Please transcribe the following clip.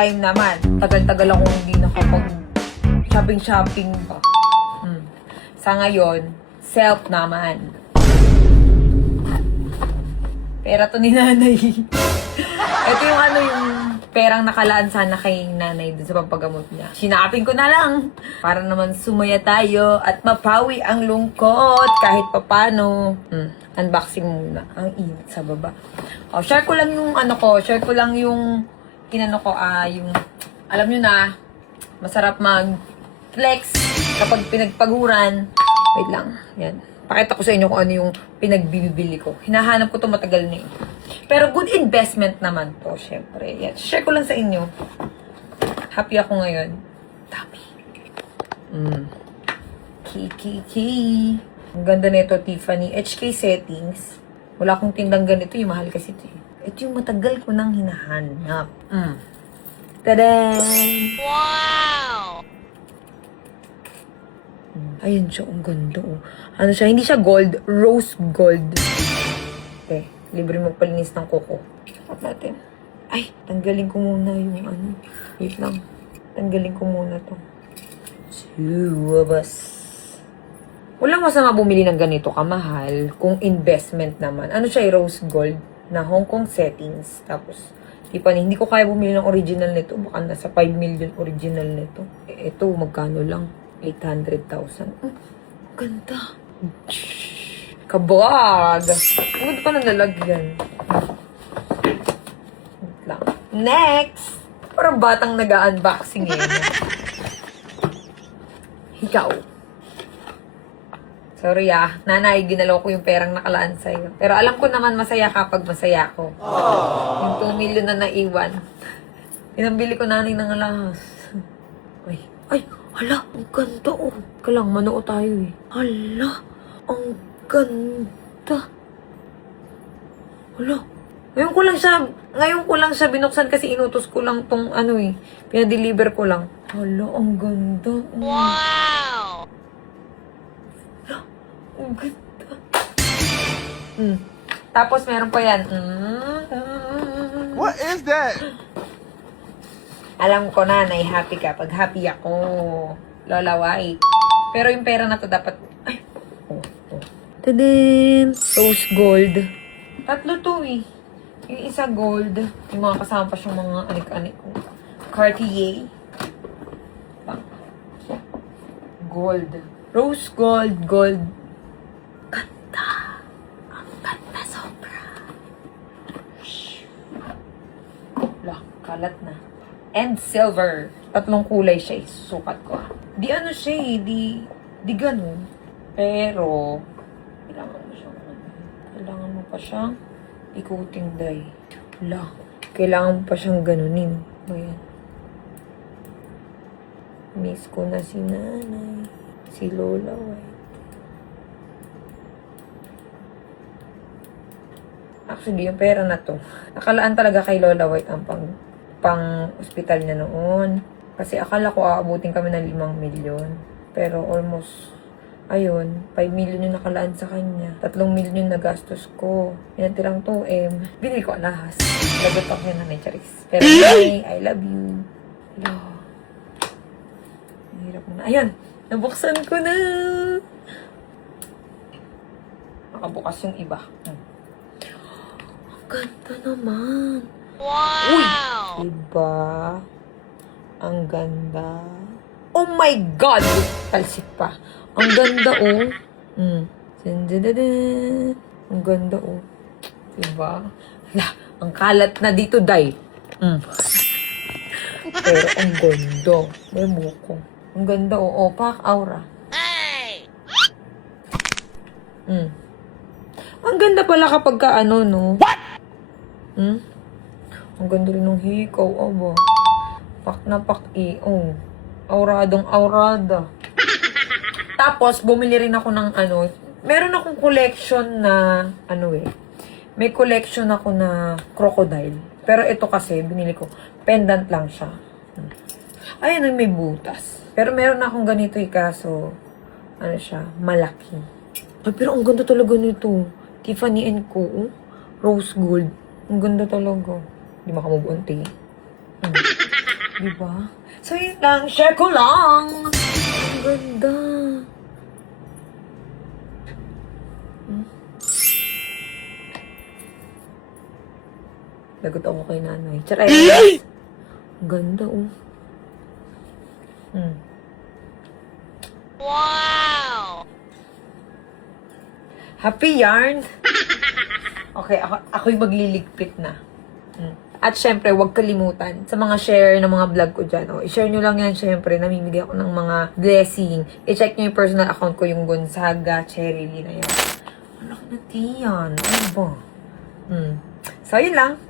time naman. Tagal-tagal ako hindi nakapag shopping pa. Sa ngayon, self naman. Pera to ni nanay. Ito yung yung perang nakalaan sana kay nanay dun sa pampagamot niya. Sinapin ko na lang para naman sumaya tayo at mapawi ang lungkot kahit papano. Unboxing muna. Ang init sa baba. Share ko lang yung share ko lang yung yung alam nyo na, masarap mag-flex kapag pinagpaguran. Wait lang. Yan. Pakita ko sa inyo kung ano yung pinagbibili ko. Hinahanap ko to matagal na eh. Pero good investment naman to, syempre. Yan. Share ko lang sa inyo. Happy ako ngayon. Dami. Key. Ang ganda nito, Tiffany. HK settings. Wala akong tindang ganito. Yung mahal kasi ito eh. Ito yung matagal ko nang hinahanap. Tadaan! Wow! Ayun siya, ang ganda oh. Ano siya, hindi siya gold, rose gold. Okay, libre magpalinis ng kuko. At natin. Ay, tanggalin ko muna yung Wait lang. Tanggalin ko muna to. Suwabas. Walang masama bumili ng ganito kamahal kung investment naman. Ano siya, rose gold na Hong Kong settings. Tapos, hindi ko kaya bumili ng original nito. Baka nasa 5 million original nito. Ito, magkano lang? 800,000. Ganda. Kabag! Ang ganda pa na nalagyan. Wait lang. Next! Parang batang nag-unboxing eh. Ikaw. Sorry nanay, ginalaw ko yung perang nakalaan sa'yo. Pero alam ko naman masaya kapag masaya ko. Yung 2 million na naiwan. Pinambili ko nanay ng alahas. Ay, hala, ang ganda oh. Kalang, manoo tayo eh. Hala, ang ganda. Hala, ngayon ko lang siya binuksan kasi inutos ko lang tong pinadeliver ko lang. Hala, ang ganda. Wow! Hala, ang ganda. Tapos meron pa yan. What is that? Alam ko na, happy ka. Pag happy ako, Lola White. Pero yung pera na to dapat... Ay! Tadin! Rose gold. Tatlo to eh. Yung isa gold. Yung mga kasama pa siyang mga anik-anik ko. Cartier. Gold. Rose gold. Ganda. Ang ganda sobra. Wala, kalat na. And silver. Tatlong kulay siya eh. Sukat ko Di siya eh. Di ganun. Pero, kailangan mo pa siyang ikuting dye. Wala. Kailangan mo pa siyang ganunin. Ayan. Miss ko na si nanay. Si Lola White. Actually, yung pera na to, nakalaan talaga kay Lola White ang pang-hospital niya noon. Kasi akala ko aabutin kami ng 5 milyon. Pero almost, 5 milyon yung nakalaan sa kanya. 3 milyon yung nagastos ko. Pinatirang 2M. Binili ko alahas. Lagot ako siya na Charis. Pero I love you. Hello. Mahirap mo na. Ayan! Nabuksan ko na! Nakabukas yung iba. Ang ganda naman. Wow! Uy! Diba? Ang ganda. Oh my God! Talsik pa. Ang ganda, oh. Ang ganda, oh. Diba? Hala, ang kalat na dito, day. Pero ang ganda. May buko. Ang ganda, oh. Opak, aura. Ang ganda pala kapag ka no? What? Ang ganda rin ng hikaw, aba. Pak na pak oh. Auradong aurada. Tapos, bumili rin ako ng meron akong collection na, may collection ako na crocodile. Pero ito kasi, binili ko, pendant lang siya. Ayan, may butas. Pero meron akong ganito kaso, siya, malaki. Ay, pero ang ganda talaga nito. Tiffany & Co. Rose gold. Ang ganda talaga. Hindi makamove-unti. Diba? So, yun lang. Share ko lang. Ang ganda. Lagot ako kay nanay. Charay. Ang ganda, oh. Wow! Happy yarn? Okay, ako'y magliligpit na. At syempre, huwag kalimutan sa mga share ng mga vlog ko dyan. Oh, i-share nyo lang yan, syempre. Namimigay ako ng mga blessing. I-check nyo yung personal account ko, yung Gonzaga Cherry Lee na yun. Ang laki na tiyan. Ano ba? So, yun lang.